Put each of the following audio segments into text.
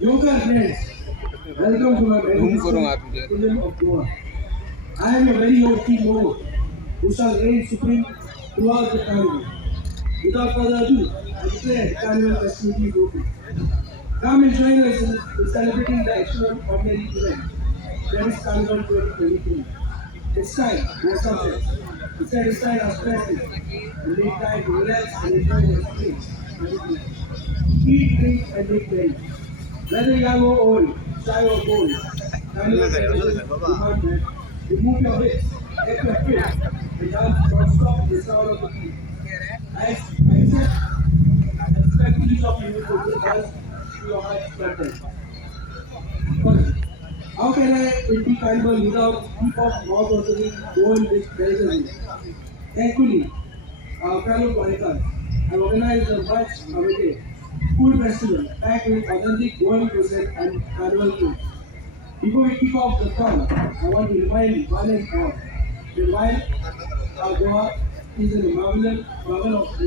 Yoga friends, welcome to my Kingdom of Goa. I am a very old king Lord who shall reign supreme throughout the carnival. Without further ado, I declare the carnival festivities open. Come and join us in celebrating the extraordinary event that is Carnival 2023. It's time for subjects to set aside our stresses and make time to relax and enjoy the experience. Eat, drink, and make merry. Whether young or old, shy or bold, Carnival celebrations demand that you move your hips, get your feet, and dance non-stop to the sound of the beat. I expect each of you to dance to your heart's content. But how can I be Carnival without hip-hop mouth-watering goal-based celebrations? Thankfully, our fellow Konkani have organized a much-awaited food festival packed with authentic Goan cuisine and carnival food. Before we kick off the fun, I want to remind one and all that while our Goa is in a marvel of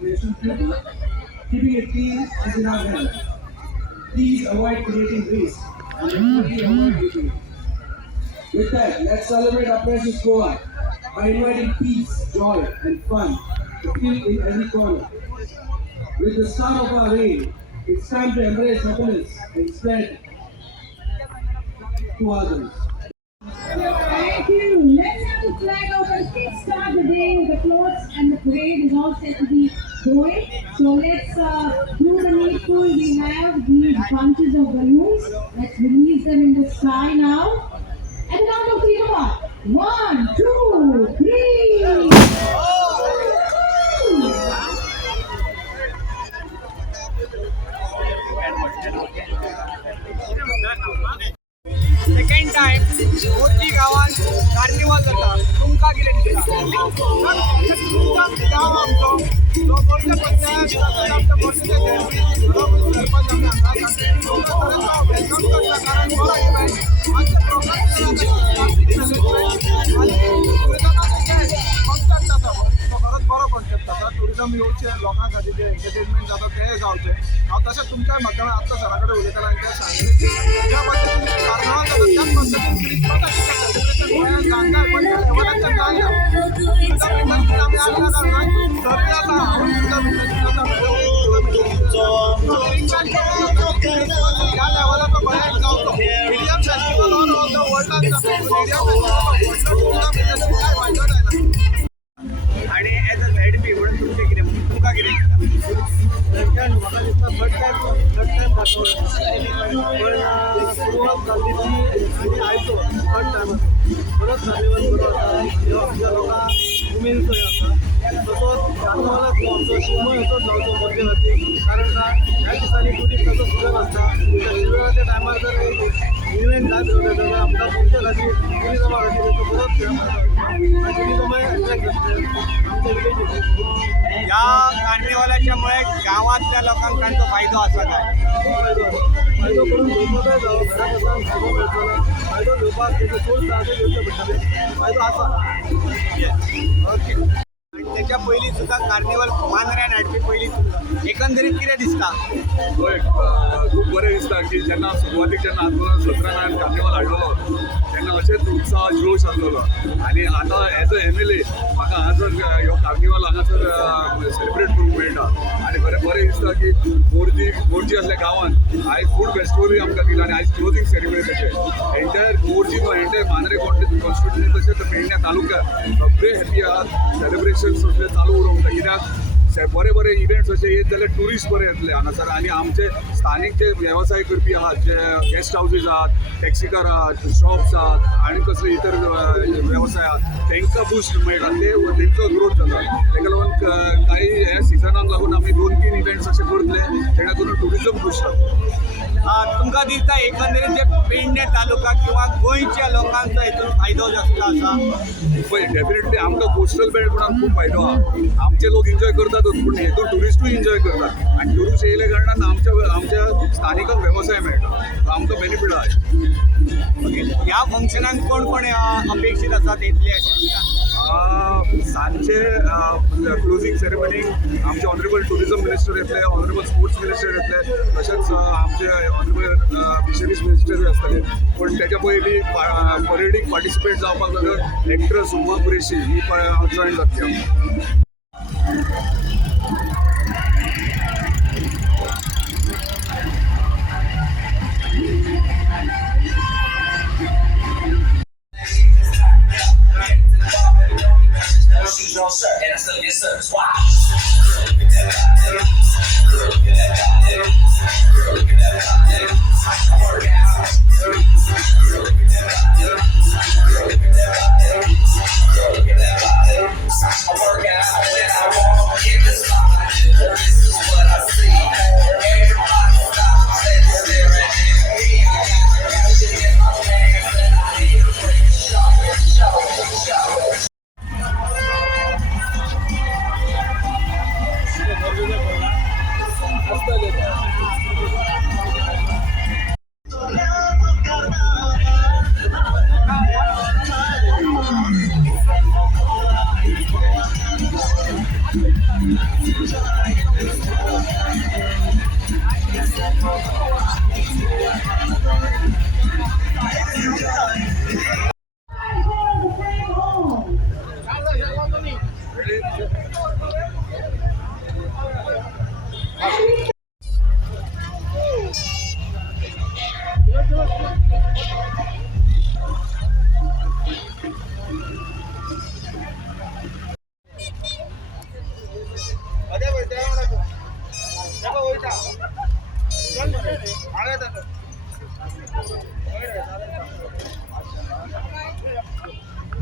nation beauty, keeping it clean is in our hands. Please avoid creating waste and definitely avoid eating. With that, let's celebrate our precious Goa by inviting peace, joy, and fun to fill in every corner. With the start of our reign, it's time to embrace happiness and spread to others. Thank you. Let's have the flag out and kickstart the day with the clothes and the parade is all set to be going. So let's do the needful. We have these bunches of balloons. Let's release them in the sky now. At the count of three, come on. 1, 2, 3. Second time मोठी गावात carnival जाता तुमकां कितें दिसता गांव आमचो जो वर्ष पंचायत आमच्या वर्षाचे सरपंच आमी हांगा वेलकम करता कारण बरो इव्हेंट मातशे कॉन्सेप्ट जाता खरोच बरो कॉन्सेप्ट जाता टुरिजम येवचे लोकां खातीर जे एंटरटेनमेंट जाता ते जावचे हांव तशें तुमच्या माध्यमांतल्यान आत्तां सरा कडेन उलयताना आनी ते सांगलें की ज्या पद्दतीन कार्नावाल जाता त्याच पद्दतीन क्रिसमसाचें सेलिब्रेशन गोंयांत जाणकार पण त्या लेवलाचेर जायना टुरिजम आमी आसल्या कारणान सर्वे आसा ह्या लेवलाचो गोंयांत जावचो medium festival all over the वर्ल्डान जाता मिडियम फेस्टिवल काय फायदो जायना आणि एज अ झेडपी म्हणून तुमचें कितें तुमकां कितें दिसता म्हाका दिसता थर्ड टायम जातो पण सुरवात जाल्ली ती आनी आयचो थर्ड टायम परत कार्निवल सुरू आसा ह्यो आमच्या लोकांक उमेद सोय आसा तसोच कार्निवलाक आमचो शिगमो असोच जावचो मजे खातीर कारण काय ह्या दिसांनी टुरिस्टाचो सिजन आसता त्या शिगम्याच्या टायमार जर इव्हेंट जायत रावले जाल्यार आमकां तुमच्या खातीर टुरिजमा खातीर तो बरोच खेळ मेळटा टुरिजमाय अट्रॅक्ट जाता आमच्या विलेजीक या कार्निवलाच्यामुळे गावातल्या लोकांक तांचो फायदो आसा काय फायदो करून घेवपाकय जावं घराक आसा फायदो मेळटलो फायदो घेवपाक तेजे सोर्स आसा ते घेवचे पडटले फायदो आसा ओके त्याच्या पयलीं सुद्दां कार्निवल मांद्र्यान हाडपी पयलीं सुद्दां एकंदरीत कितें दिसता खूब बरें दिसता की जेन्ना सुरवातीक जेन्ना 2017 कार्निवल हाडलेलो तेन्ना अशेंच उत्साह जोश आसलेलो आनी आतां एज अ MLA म्हाका हांगासर ह्यो कार्निवल हांगासर सेलिब्रेट करूंक मेळटा आनी बरें दिसता की मोरजी असल्या गांवांत आयज फूड फेस्टिवलूय आमकां दिला आनी आयज क्लोजिंग सेलिब्रेशन एंटायर मोरजी नो एंटायर मांद्रे कॉन्स्टिट्युएंसी तशेंच पेडण्या तालुक्यात सगळे हॅपी आहात सेलिब्रेशन असले चालू उरूंक जाय कित्याक बरे इव्हेंट्स अशे येत जाल्यार टुरिस्ट बरे येतले हांगासर आनी आमचे स्थानीक जे वेवसाय करपी आहात जे गेस्ट हाऊसीस आहात टॅक्सीकार आहात शॉप्स आहात आनी कसले इतर वेवसाय आहात तांकां बूस्ट मेळटा ते तांचो ग्रोथ जाता ताका लागून काही ह्या सिजनाक लागून आमी 2-3 इव्हेंट्स अशे करतले जेणे करून टुरिजम बूस्ट जाता तुमकां दिसता एकंदरीत जे पेडणे तालुका किंवा गोंयच्या लोकांचो हेतून फायदो जास्त आसा पळय डेफिनेटली आमकां कोस्टल बेल्ट म्हणून खूब फायदो आहा आमचे लोक एन्जॉय करतातच पूण हेतून टुरिस्टूय एन्जॉय करतात आनी टुरिस्ट येयले कारणान आमच्या स्थानिकांक वेवसाय मेळटा सो आमकां बेनिफीट आहा ओके ह्या फंक्शनाक कोण अपेक्षीत आसात येतले अशें दिसता सांजचे क्लोजिंग सेरेमनीक आमचे ऑनरेबल टुरिजम मिनिस्टर येतले ऑनरेबल स्पोर्ट्स मिनिस्टर येतले तशेंच आमचे ऑनरेबल फिशरीज मिनिस्टर आसतले पण त्याच्या पयलीं परेडीक पार्टिसिपेट जावपाक लागून एक्ट्रेस उमा कुरेशी ही जॉयन जातली. No sir, and I still get service. Wow.